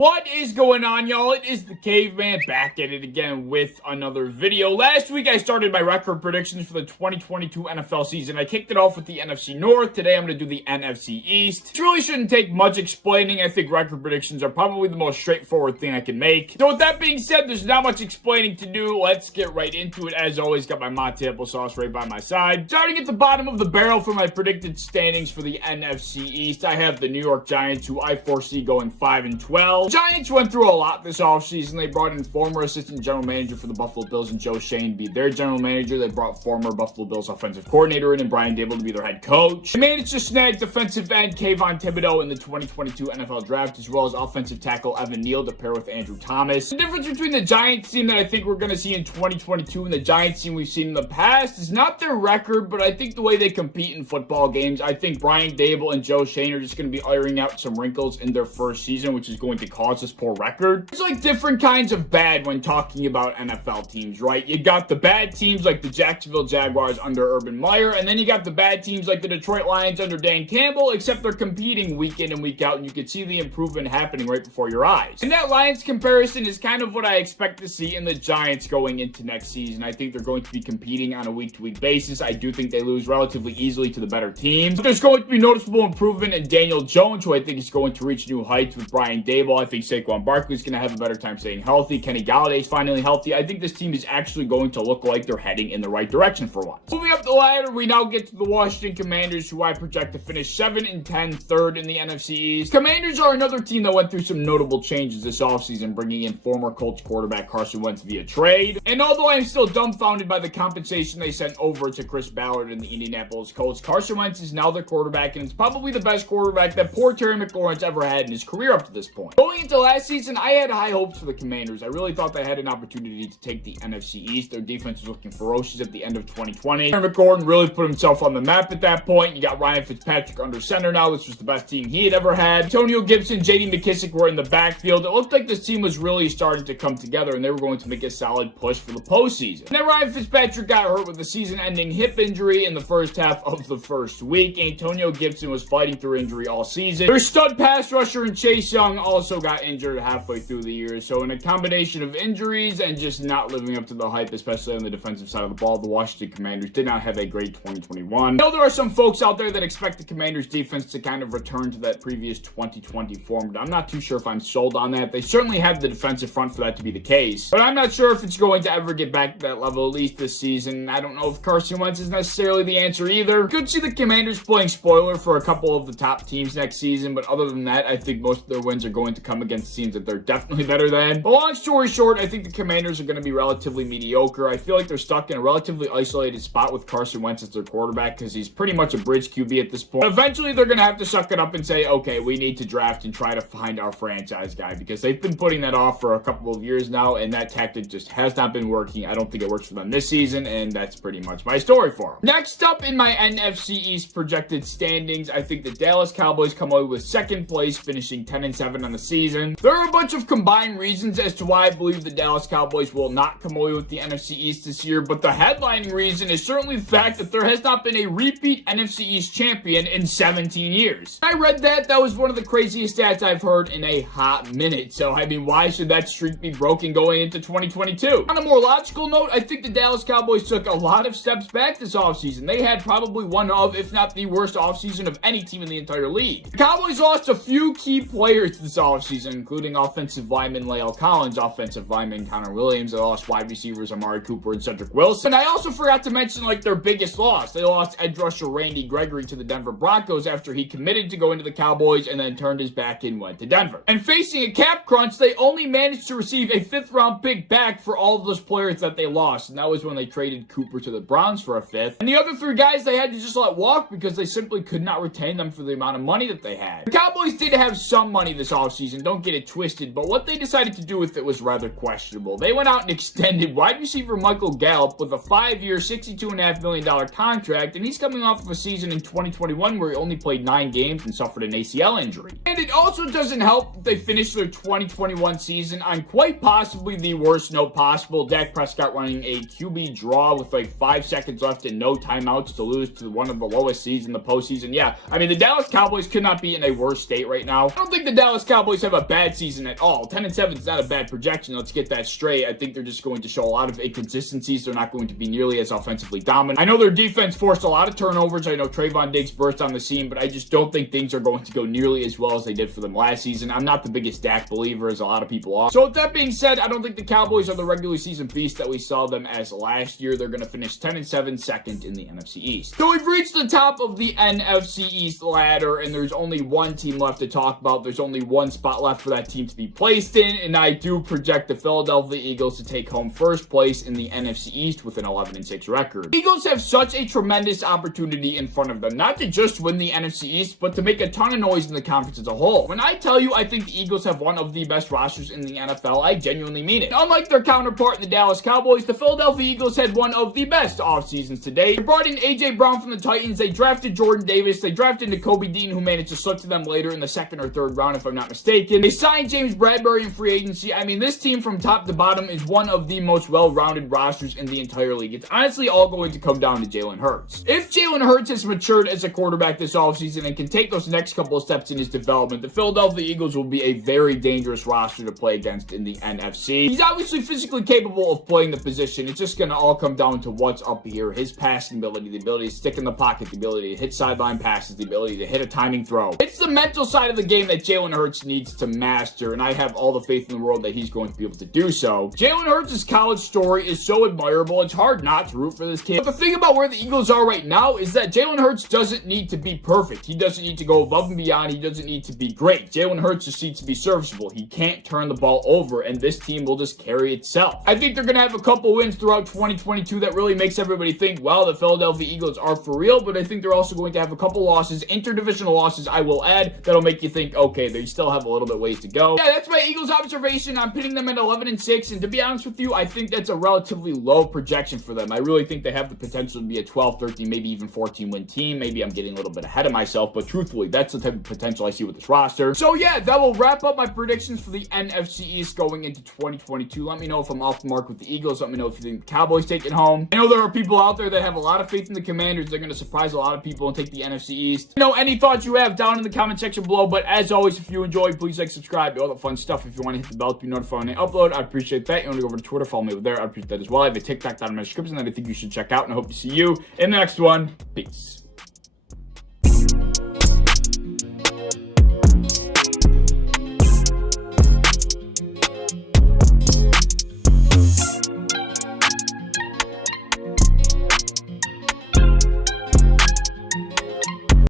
What is going on, y'all? It is the Caveman back at it again with another video. Last week, I started my record predictions for the 2022 NFL season. I kicked it off with the NFC North. Today, I'm going to do the NFC East. It really shouldn't take much explaining. I think record predictions are probably the most straightforward thing I can make. So with that being said, there's not much explaining to do. Let's get right into it. As always, got my Monty applesauce right by my side. Starting at the bottom of the barrel for my predicted standings for the NFC East, I have the New York Giants, who I foresee going 5-12. Giants went through a lot this offseason. They brought in former assistant general manager for the Buffalo Bills and Joe Shane to be their general manager. They brought former Buffalo Bills offensive coordinator in and Brian Dable to be their head coach. They managed to snag defensive end Kayvon Thibodeau in the 2022 NFL draft, as well as offensive tackle Evan Neal to pair with Andrew Thomas. The difference between the Giants team that I think we're going to see in 2022 and the Giants team we've seen in the past is not their record, but I think the way they compete in football games. I think Brian Dable and Joe Shane are just going to be ironing out some wrinkles in their first season, which is going to cause this poor record. It's like different kinds of bad when talking about NFL teams, right? You got the bad teams like the Jacksonville Jaguars under Urban Meyer, and then you got the bad teams like the Detroit Lions under Dan Campbell, except they're competing week in and week out, and you can see the improvement happening right before your eyes. And that Lions comparison is kind of what I expect to see in the Giants going into next season. I think they're going to be competing on a week-to-week basis. I do think they lose relatively easily to the better teams, but there's going to be noticeable improvement in Daniel Jones, who I think is going to reach new heights with Brian Dable. I think Saquon Barkley's going to have a better time staying healthy. Kenny Galladay's finally healthy. I think this team is actually going to look like they're heading in the right direction for once. Moving up the ladder, we now get to the Washington Commanders, who I project to finish 7-10, third in the NFC East. Commanders are another team that went through some notable changes this offseason, bringing in former Colts quarterback Carson Wentz via trade. And although I am still dumbfounded by the compensation they sent over to Chris Ballard and the Indianapolis Colts, Carson Wentz is now their quarterback, and it's probably the best quarterback that poor Terry McLaurin's ever had in his career up to this point. Going into last season, I had high hopes for the Commanders. I really thought they had an opportunity to take the NFC East. Their defense was looking ferocious at the end of 2020. Terry McLaurin really put himself on the map at that point. You got Ryan Fitzpatrick under center now. This was the best team he had ever had. Antonio Gibson, J.D. McKissic were in the backfield. It looked like this team was really starting to come together, and they were going to make a solid push for the postseason. And then Ryan Fitzpatrick got hurt with a season-ending hip injury in the first half of the first week. Antonio Gibson was fighting through injury all season. Their stud pass rusher and Chase Young also got injured halfway through the year. So in a combination of injuries and just not living up to the hype, especially on the defensive side of the ball, the Washington Commanders did not have a great 2021. I know there are some folks out there that expect the Commanders defense to kind of return to that previous 2020 form, but I'm not too sure if I'm sold on that. They certainly have the defensive front for that to be the case, but I'm not sure if it's going to ever get back to that level, at least this season. I don't know if Carson Wentz is necessarily the answer either. Could see the Commanders playing spoiler for a couple of the top teams next season, but other than that, I think most of their wins are going to come against teams that they're definitely better than. But long story short, I think the Commanders are going to be relatively mediocre. I feel like they're stuck in a relatively isolated spot with Carson Wentz as their quarterback because he's pretty much a bridge QB at this point. But eventually, they're going to have to suck it up and say, okay, we need to draft and try to find our franchise guy, because they've been putting that off for a couple of years now, and that tactic just has not been working. I don't think it works for them this season, and that's pretty much my story for them. Next up in my NFC East projected standings, I think the Dallas Cowboys come away with second place, finishing 10-7 on the season. There are a bunch of combined reasons as to why I believe the Dallas Cowboys will not come away with the NFC East this year, but the headlining reason is certainly the fact that there has not been a repeat NFC East champion in 17 years. I read that was one of the craziest stats I've heard in a hot minute. So, I mean, why should that streak be broken going into 2022? On a more logical note, I think the Dallas Cowboys took a lot of steps back this offseason. They had probably one of, if not the worst offseason of any team in the entire league. The Cowboys lost a few key players this offseason, including offensive lineman La'el Collins, offensive lineman Connor Williams. They lost wide receivers Amari Cooper and Cedric Wilson. And I also forgot to mention, like, their biggest loss. They lost edge rusher Randy Gregory to the Denver Broncos after he committed to go into the Cowboys and then turned his back and went to Denver. And facing a cap crunch, they only managed to receive a 5th-round pick back for all of those players that they lost. And that was when they traded Cooper to the Browns for a 5th. And the other 3 guys they had to just let walk because they simply could not retain them for the amount of money that they had. The Cowboys did have some money this offseason, don't get it twisted, but what they decided to do with it was rather questionable. They went out and extended wide receiver Michael Gallup with a 5-year, $62.5 million contract, and he's coming off of a season in 2021 where he only played 9 games and suffered an ACL injury. And it also doesn't help that they finished their 2021 season on quite possibly the worst note possible. Dak Prescott running a QB draw with like 5 seconds left and no timeouts to lose to one of the lowest seeds in the postseason. Yeah, I mean, the Dallas Cowboys could not be in a worse state right now. I don't think the Dallas Cowboys have have a bad season at all. 10-7 is not a bad projection. Let's get that straight. I think they're just going to show a lot of inconsistencies. They're not going to be nearly as offensively dominant. I know their defense forced a lot of turnovers. I know Trayvon Diggs burst on the scene, but I just don't think things are going to go nearly as well as they did for them last season. I'm not the biggest Dak believer, as a lot of people are. So with that being said, I don't think the Cowboys are the regular season beast that we saw them as last year. They're going to finish 10-7, second in the NFC East. So we've reached the top of the NFC East ladder, and there's only one team left to talk about. There's only one spot left for that team to be placed in, and I do project the Philadelphia Eagles to take home first place in the NFC East with an 11-6 record. The Eagles have such a tremendous opportunity in front of them, not to just win the NFC East, but to make a ton of noise in the conference as a whole. When I tell you I think the Eagles have one of the best rosters in the NFL, I genuinely mean it. Unlike their counterpart in the Dallas Cowboys, the Philadelphia Eagles had one of the best off seasons to date. They brought in A.J. Brown from the Titans, they drafted Jordan Davis, they drafted Nakobe Dean, who managed to slip to them later in the second or third round, if I'm not mistaken. They signed James Bradbury in free agency. I mean, this team from top to bottom is one of the most well-rounded rosters in the entire league. It's honestly all going to come down to Jalen Hurts. If Jalen Hurts has matured as a quarterback this offseason and can take those next couple of steps in his development, the Philadelphia Eagles will be a very dangerous roster to play against in the NFC. He's obviously physically capable of playing the position. It's just going to all come down to what's up here. His passing ability, the ability to stick in the pocket, the ability to hit sideline passes, the ability to hit a timing throw. It's the mental side of the game that Jalen Hurts needs to master, and I have all the faith in the world that he's going to be able to do so. Jalen Hurts' college story is so admirable, it's hard not to root for this kid. But the thing about where the Eagles are right now is that Jalen Hurts doesn't need to be perfect. He doesn't need to go above and beyond. He doesn't need to be great. Jalen Hurts just needs to be serviceable. He can't turn the ball over, and this team will just carry itself. I think they're going to have a couple wins throughout 2022 that really makes everybody think, well, the Philadelphia Eagles are for real, but I think they're also going to have a couple losses, interdivisional losses, I will add, that'll make you think, okay, they still have a little bit ways to go. Yeah, that's my Eagles observation. I'm pitting them at 11-6, and to be honest with you, I think that's a relatively low projection for them. I really think they have the potential to be a 12, 13, maybe even 14-win team. Maybe I'm getting a little bit ahead of myself, but truthfully, that's the type of potential I see with this roster. So yeah, that will wrap up my predictions for the NFC East going into 2022. Let me know if I'm off the mark with the Eagles. Let me know if you think the Cowboys take it home. I know there are people out there that have a lot of faith in the Commanders. They're going to surprise a lot of people and take the NFC East. You know, any thoughts you have down in the comment section below, but as always, if you enjoyed, please like, subscribe, all that fun stuff. If you want to hit the bell to be notified when I upload, I'd appreciate that. You want to go over to Twitter, follow me over there, I'd appreciate that as well. I have a TikTok down in my description that I think you should check out, and I hope to see you in the next one. Peace.